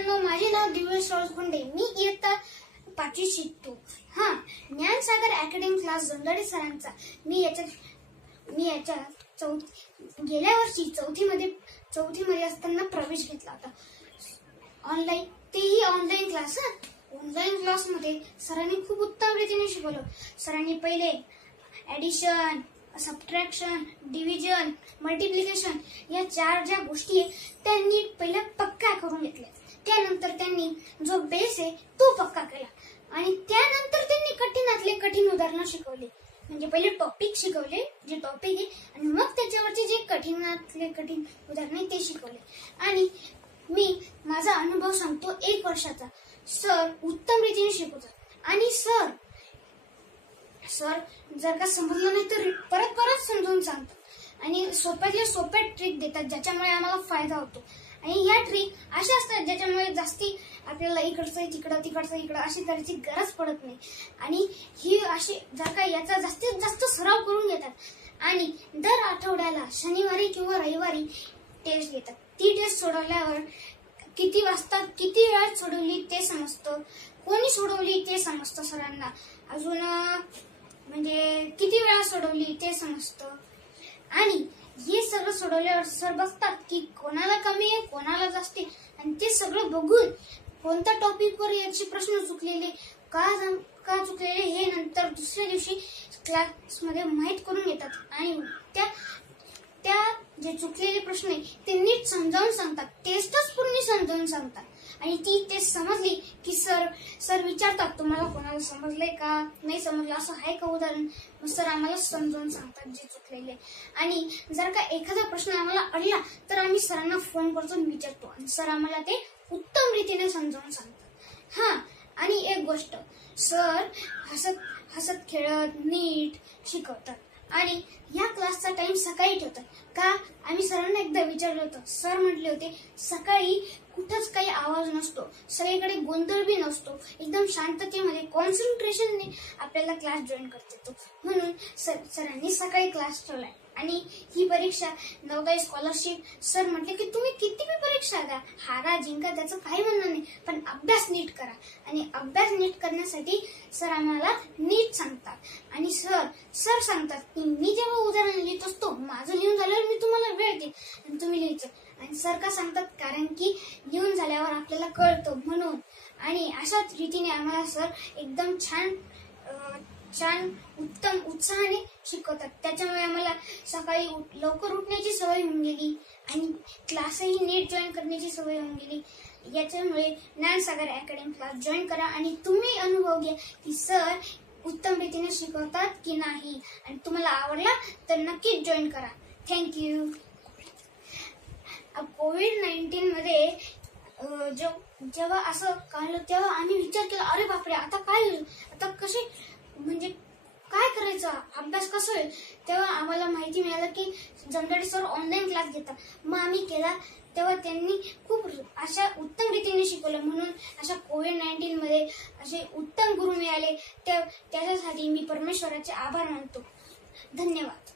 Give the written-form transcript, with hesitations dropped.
मित्रांनो, माझे नाव दिव्येश राजखोंडे. मी इयत्ता 5वी शिकतो. ज्ञानसागर अकॅडमी क्लास जोंधळे सरांचा मी याच्या गेल्या वर्षी चौथीमध्ये असताना प्रवेश घेतला होता. तेही ऑनलाईन क्लास. ऑनलाईन क्लासमध्ये सरांनी खूप उत्तम रीतीने शिकवलं. सरांनी पहिले ऍडिशन, सबट्रॅक्शन, डिव्हिजन, मल्टिप्लिकेशन या 4 ज्या गोष्टी आहेत त्यांनी पहिल्या पक्का करून घेतल्या. त्यानंतर त्यांनी जो बेस आहे तो पक्का केला आणि त्यानंतर त्यांनी कठीणातले कठीण उदाहरणं शिकवली. म्हणजे पहिले टॉपिक शिकवले, जे टॉपिक आहे, आणि मग त्याच्यावरचे जे कठीणातले कठीण उदाहरणे ते शिकवले. आणि मी माझा अनुभव सांगतो 1 वर्षाचा. सर उत्तम रीतीने शिकवतात आणि सर जर का समजलं नाही तर परत समजावून सांगतात आणि सोप्यातल्या सोप्या ट्रिक देतात ज्याच्यामुळे आम्हाला फायदा होतो. आणि या ट्रिक अशा असतात ज्याच्यामुळे जास्ती आपल्याला इकडचं तिकडचं इकडं अशी करायची गरज पडत नाही. आणि ही अशी जर का याचा जास्तीत जास्त सराव करून घेतात आणि दर आठवड्याला शनिवारी किंवा रविवारी टेस्ट घेतात. ती टेस्ट सोडवल्यावर किती वाजता किती वेळात सोडवली ते समजतं, कोणी सोडवली ते समजतं सरांना, अजून म्हणजे किती वेळा सोडवली ते समजतं. आणि हे सगळं सोडवल्यावर सर बघतात की कोणाला कमी आहे कोणाला जास्त आहे आणि ते सगळं बघून कोणत्या टॉपिकवर याचे प्रश्न चुकलेले का चुकलेले हे नंतर दुसऱ्या दिवशी क्लासमध्ये माहीत करून घेतात आणि त्या जे चुकलेले प्रश्न आहे ते नीट समजावून सांगतात. टेस्टच पूर्ण समजावून सांगतात आणि ती टेस्ट समजली की सर विचारतात तुम्हाला कोणाला समजलंय का नाही समजलं, असं आहे का उदाहरण. मग सर आम्हाला समजावून सांगतात जे चुकलेले. आणि जर का एखादा प्रश्न आम्हाला अडला तर आम्ही सरांना फोन करतो विचारतो आणि सर आम्हाला ते उत्तम रीतीने समजावून सांगतात. आणि एक गोष्ट, सर हसत खेळत नीट शिकवतात. आणि या क्लासचा टाइम सकाळी ठेवतात का. आम्ही सरांना एकदा विचारलं होतं. सर म्हटले होते सकाळी कुठंच काही आवाज नसतो, सगळीकडे गोंधळ बी नसतो, एकदम शांततेमध्ये कॉन्सन्ट्रेशनने आपल्याला क्लास जॉईन करता येतो. म्हणून सरांनी सकाळी क्लास ठेवलाय. आणि ही परीक्षा नवोदय स्कॉलरशिप सर म्हटले की तुम्ही किती बी परीक्षा द्या, हारा जिंका त्याचं काही म्हणणं नाही, पण अभ्यास नीट करा. आणि अभ्यास नीट करण्यासाठी सर आम्हाला नीट सांगतात. आणि सर सांगतात की मी जेव्हा उदाहरण लिहित असतो माझं लिहून झाल्यावर मी तुम्हाला वेळ देईन आणि तुम्ही लिहायचं. आणि सर का सांगतात कारण की लिहून झाल्यावर आपल्याला कळतं म्हणून. आणि अशाच रीतीने आम्हाला सर एकदम छान उत्तम उत्साहाने शिकवतात. त्याच्यामुळे आम्हाला सकाळी लवकर उठण्याची सवय होऊन गेली आणि क्लासही नीट जॉईन करण्याची सवय होऊन गेली. याच्यामुळे ज्ञानसागर अकॅडमी क्लास जॉईन करा आणि तुम्ही अनुभव घ्या की सर उत्तम रीतीने शिकवतात की नाही. आणि तुम्हाला आवडला तर नक्कीच जॉईन करा. थँक्यू. कोविड-19 मध्ये जेव्हा असं कळलं तेव्हा आम्ही विचार केला अरे बापरे आता काय होईल, आता कसे म्हणजे काय करायचं, अभ्यास कसं होईल. तेव्हा आम्हाला माहिती मिळालं की जोंधळे सर ऑनलाईन क्लास घेतात. मग आम्ही केला तेव्हा त्यांनी खूप अशा उत्तम रीतीने शिकवलं. म्हणून अशा कोविड-19 मध्ये असे उत्तम गुरु मिळाले त्याच्यासाठी मी परमेश्वराचे आभार मानतो. धन्यवाद.